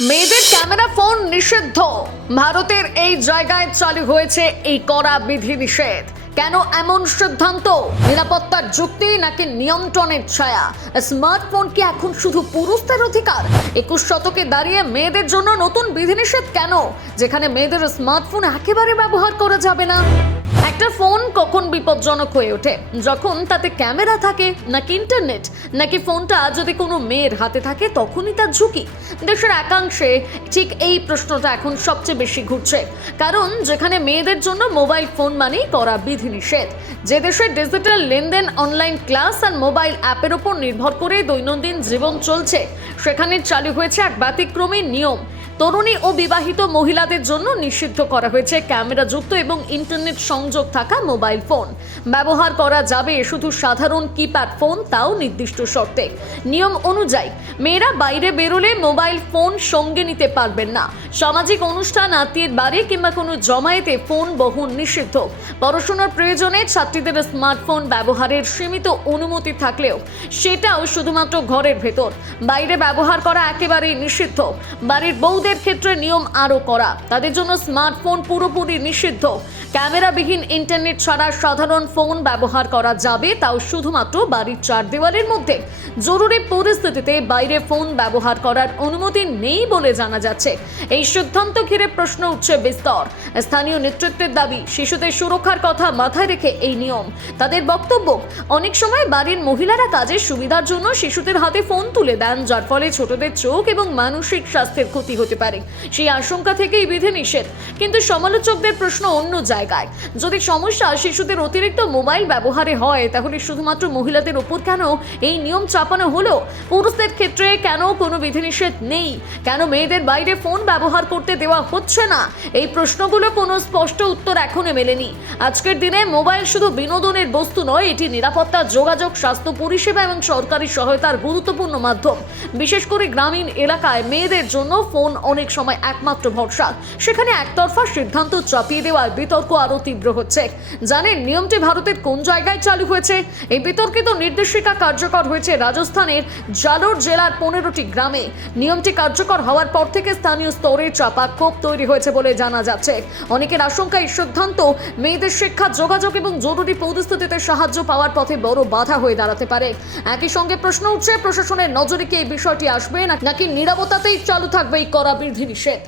মেয়েদের camera phone নিষিদ্ধ। ভারতের এই জায়গায় চালু হয়েছে এই কড়া বিধিনিষেধ। কেন এমন সিদ্ধান্ত? নিরাপত্তার যুক্তি নাকি নিয়ন্ত্রণের ছায়া? স্মার্টফোন কি এখন শুধু পুরুষদের অধিকার? একুশ শতকে দাঁড়িয়ে মেয়েদের জন্য নতুন বিধিনিষেধ কেন? যেখানে মেয়েদের স্মার্টফোন একেবারে ব্যবহার করা যাবে না। একটা ফোন কখন বিপজ্জনক হয়ে ওঠে? যখন তাতে ক্যামেরা থাকে, নাকি ইন্টারনেট, নাকি ফোনটা যদি কোনো মেয়ের হাতে থাকে, তখনই তার ঝুঁকি? দেশের একাংশে ঠিক এই প্রশ্নটা এখন সবচেয়ে বেশি ঘুরছে। কারণ যেখানে মেয়েদের জন্য মোবাইল ফোন মানেই করা বিধিনিষেধ। যে দেশে ডিজিটাল লেনদেন, অনলাইন ক্লাস আর মোবাইল অ্যাপের ওপর নির্ভর করে দৈনন্দিন জীবন চলছে, সেখানে চালু হয়েছে এক ব্যতিক্রমী নিয়ম। তরুণী ও বিবাহিত মহিলাদের জন্য নিষিদ্ধ করা হয়েছে ক্যামেরাযুক্ত এবং ইন্টারনেট সংযোগ থাকা মোবাইল ফোন। ব্যবহার করা যাবে শুধু সাধারণ কিপ্যাড ফোন, তাও নির্দিষ্ট শর্তে। নিয়ম অনুযায়ী, মেয়েরা বাইরে বেরোলে মোবাইল ফোন সঙ্গে নিতে পারবেন না। সামাজিক অনুষ্ঠান, আত্মীয়ের বাড়ি কিংবা কোনো জমায়েতে ফোন বহন নিষিদ্ধ। পড়াশোনার প্রয়োজনে ছাত্রীদের স্মার্টফোন ব্যবহারের সীমিত অনুমতি থাকলেও সেটাও শুধুমাত্র ঘরের ভেতর। বাইরে ব্যবহার করা একেবারেই নিষিদ্ধ। বাড়ির বউদের ক্ষেত্রে নিয়ম আরও করা তাদের জন্য স্মার্টফোন পুরোপুরি নিষিদ্ধ। ক্যামেরাবিহীন ইন্টারনেট ছাড়া সাধারণ ফোন ব্যবহার করা যাবে, তাও শুধুমাত্র বাড়ির চার দেওয়ালের মধ্যে। জরুরি পরিস্থিতিতে বাইরে ফোন ব্যবহার করার অনুমতি নেই বলে জানা যাচ্ছে। এই সিদ্ধান্ত ঘিরে প্রশ্ন উঠছে বিস্তর। স্থানীয় নেতৃত্বের দাবি, শিশুদের সুরক্ষার কথা মাথায় রেখে এই নিয়ম। তাদের বক্তব্য, অনেক সময় বাড়ির মহিলারা কাজের সুবিধার জন্য শিশুদের হাতে ফোন তুলে দেন, যার ফলে ছোটদের চোখ এবং মানসিক স্বাস্থ্যের ক্ষতি হতে পারে। সেই আশঙ্কা থেকেই বিধি নিষেধ। কিন্তু সমালোচকদের প্রশ্ন অন্য জায়গায়। যদি সমস্যা শিশুদের অতিরিক্ত মোবাইল ব্যবহারে হয়, তাহলে শুধুমাত্র মহিলাদের ওপর কেন এই নিয়ম চাপানো হলো? পুরুষদের ক্ষেত্রে কেন কোনো বিধিনিষেধ নেই? কেন মেয়েদের বাইরে ফোন ব্যবহার করতে দেওয়া হচ্ছে না? এই প্রশ্নগুলো কোনো স্পষ্ট উত্তর এখনও মেলেনি। আজকের দিনে মোবাইল শুধু বিনোদনের বস্তু নয়, এটি নিরাপত্তা, যোগাযোগ, স্বাস্থ্য, পরিষেবা এবং সরকারি সহায়তার গুরুত্বপূর্ণ মাধ্যম। বিশেষ করে গ্রামীণ এলাকায় মেয়েদের জন্য ফোন অনেক সময় একমাত্র ভরসা। সেখানে একতরফা সিদ্ধান্ত চাপিয়ে দেওয়ার বিতর্ক আরও তীব্র হচ্ছে। জানেন, নিয়মটি ভারতের কোন জায়গায় চালু হয়েছে? এই বিতর্কিত নির্দেশিকা কার্যকর হয়েছে রাজস্থানের জালোর জেলার পনেরোটি গ্রামে। নিয়মটি কার্যকর হওয়ার পর থেকে স্থানীয় স্তরে চাপা ক্ষোভ তৈরি হয়েছে বলে জানা যাচ্ছে। অনেকের আশঙ্কা এই সিদ্ধান্ত, মেয়েদের শিক্ষা, যোগাযোগ এবং জরুরি পরিস্থিতিতে সাহায্য পাওয়ার পথে বড় বাধা হয়ে দাঁড়াতে পারে। একই সঙ্গে প্রশ্ন উঠছে, প্রশাসনের নজরে কি এই বিষয়টি আসবে? নাকি নিরাপত্তাতেই চালু থাকবে এই করা বিধিনিষেধ